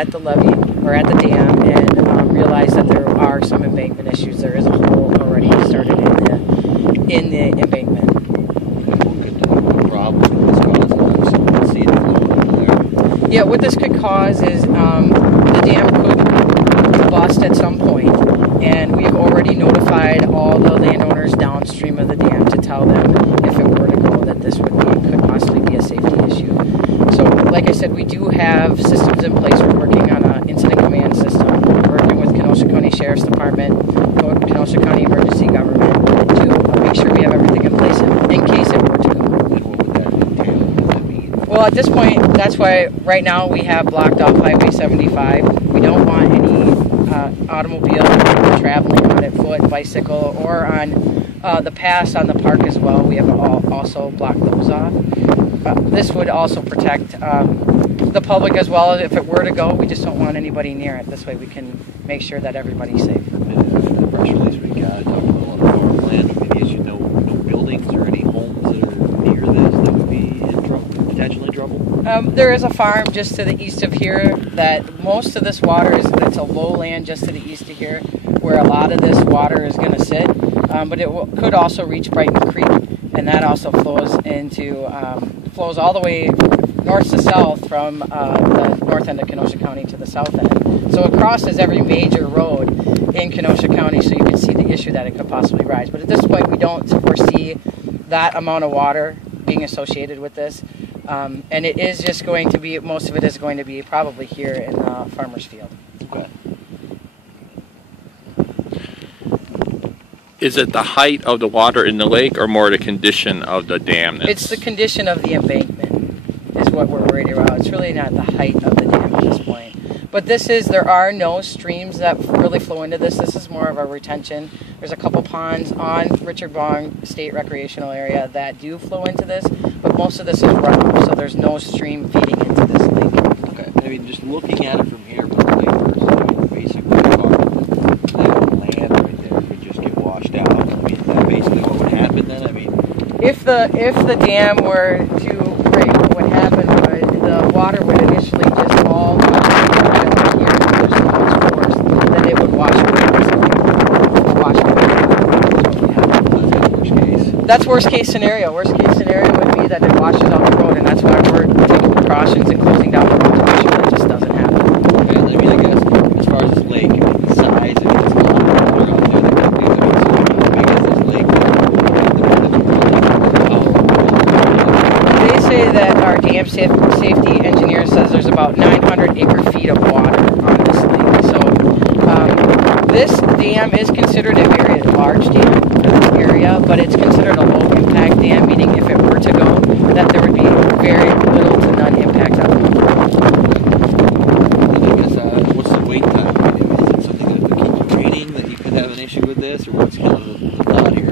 at the levee or at the dam and realized that there are some embankment issues. There is a hole already started in the embankment. What could the problem this cause? See it flowing in there? Yeah, what this could cause is the dam could bust at some point, and we've already notified all the landowners downstream of the dam to tell them if it were to go that this could possibly be a safety issue. So, like I said, we do have systems in place. We're working on an incident command system, working with Kenosha County Sheriff's Department, Kenosha County Emergency Government to make sure we have everything in place in case it were to go. And what would that entail? What does that mean? Well, at this point, that's why right now we have blocked off Highway 75. We don't want any automobile traveling on it, foot, bicycle, or on the pass on the park as well. We have also blocked those off. This would also protect the public as well. If it were to go, we just don't want anybody near it. This way we can make sure that everybody's safe. The press release we got talking about a lot of farmland. I mean, is no buildings or any homes that are near this that would be in trouble, potentially in trouble? There is a farm just to the east of here that most of this water it's a lowland just to the east of here where a lot of this water is going to sit. But it could also reach Brighton Creek, and that also flows all the way north to south from the north end of Kenosha County to the south end. So it crosses every major road in Kenosha County, so you can see the issue that it could possibly rise. But at this point, we don't foresee that amount of water being associated with this. And it is just going to be, most of it is going to be probably here in the farmer's field. Okay. Is it the height of the water in the lake or more the condition of the dam? It's the condition of the embankment is what we're worried about. It's really not the height of the dam at this point. But there are no streams that really flow into this. This is more of a retention. There's a couple ponds on Richard Bong State recreational area that do flow into this, but most of this is runoff, so there's no stream feeding into this lake. Okay. I mean, just looking at it from here, from the lake versus basically land right there would just get washed out. I mean, is that basically what would happen then? I mean, if the dam were to break, what would happen would the water would initially just all here, there's so much force that it would wash away. That's worst case scenario. Worst case scenario would be that it washes off the road, and that's why we're taking precautions and closing down the road to make sure that just doesn't happen. and I mean, I guess as far as this lake, I mean, the size, I mean, it's a lot of water out there. I mean, so big as this lake, They say that our dam safety engineer says there's about 900 acre-feet of water on this lake. So this dam is considered a very large dam in this area, but it's considered a low-impact dam, meaning if it were to go, that there would be very little to none impact on it. I guess, what's the wait time? I mean, is it something that if it keeps raining that you could have an issue with this, or what's kind of the thought here?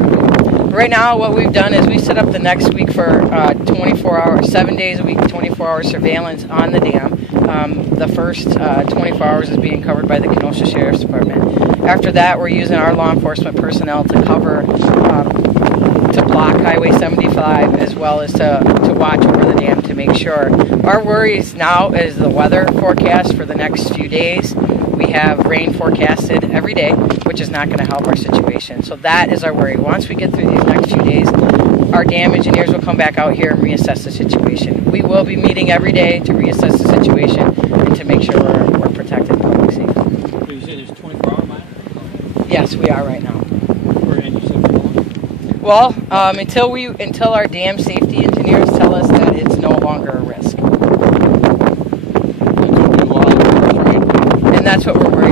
Right now, what we've done is we set up the next week for 24 hours, 7 days a week, 24-hour surveillance on the dam. The first 24 hours is being covered by the Kenosha Sheriff's Department. After that, we're using our law enforcement personnel to cover, to block Highway 75, as well as to watch over the dam to make sure. Our worries now is the weather forecast for the next few days. We have rain forecasted every day, which is not going to help our situation. So that is our worry. Once we get through these next few days, our dam engineers will come back out here and reassess the situation. We will be meeting every day to reassess the situation and to make sure we're protecting public safety. So you say there's 24-hour mine? Yes, we are right now. And you said for Well, until our dam safety engineers tell us that it's no longer a risk. That's what we want, right? And that's what we're worried